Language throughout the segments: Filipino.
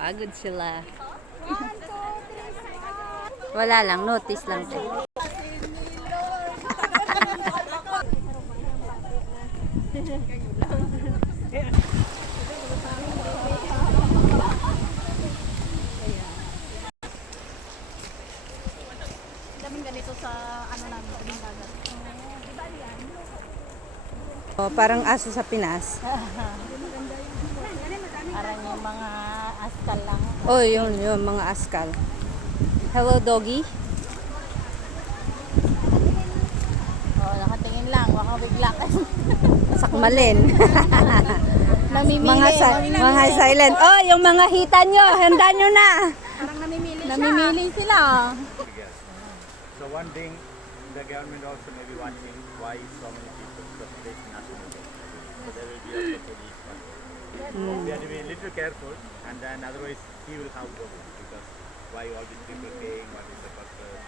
Pagod sila. Wala lang, notice lang to. Daming ganito sa ano namin, tabing dagat. Oh, parang aso sa Pinas. Parang yung mga askal lang. Oh, yun, mga askal. Hello, doggy. Oh, nakatingin lang, baka bigla ka. Sakmalin. Namimili. Mga silent. Oh, yung mga hita nyo, handa nyo na. Parang namimili sila. So one thing, the government also may be watching why so many people celebrate National Day. So there will be also police control. We have to be a little careful, and then otherwise he will have problems because why all these people paying, what is the purpose,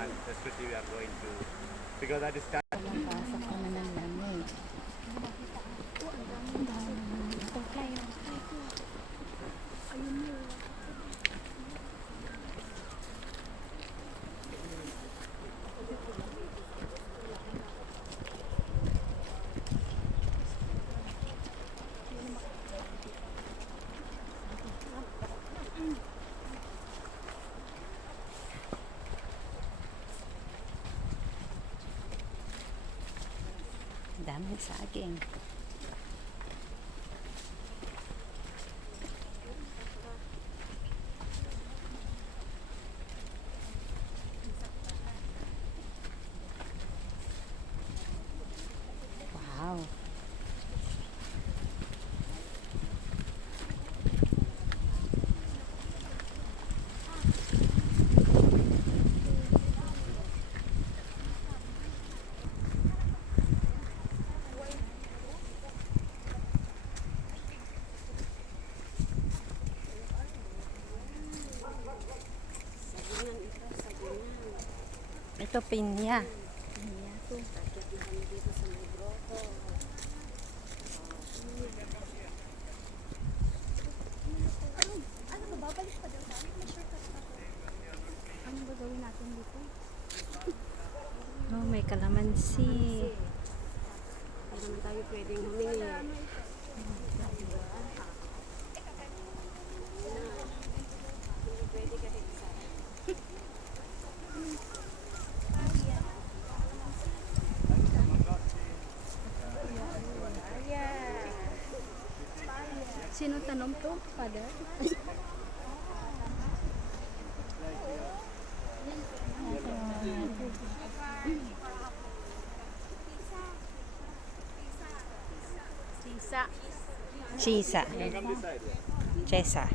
and especially we are going to, because that is Pasok ka na ng lamig. Daming saging. Wow. Ito pinya. Oh, may kalamansi. Hindi naman tayo pwedeng humingi. Sino tanong to, Father? Sisa. Chisa. Chesa.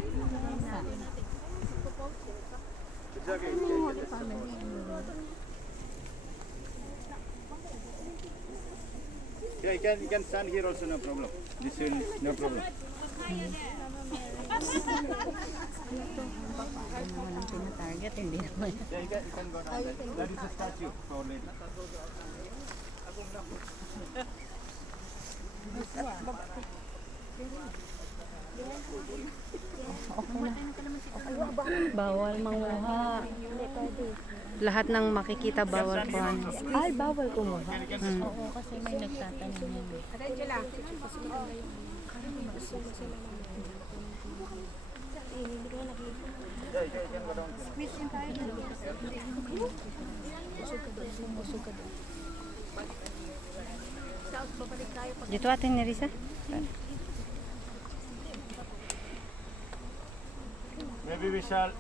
Yeah, you can stand here also, no problem. This will no problem. Target, hindi naman. Yeah, you can go down there. That is a statue for lady. Bawal manguha. Lahat ng makikita bawal ko. Ay, bawal kumuha. Oo, kasi may nagtatanong yan. Dito atin ni Risa. Maybe we shall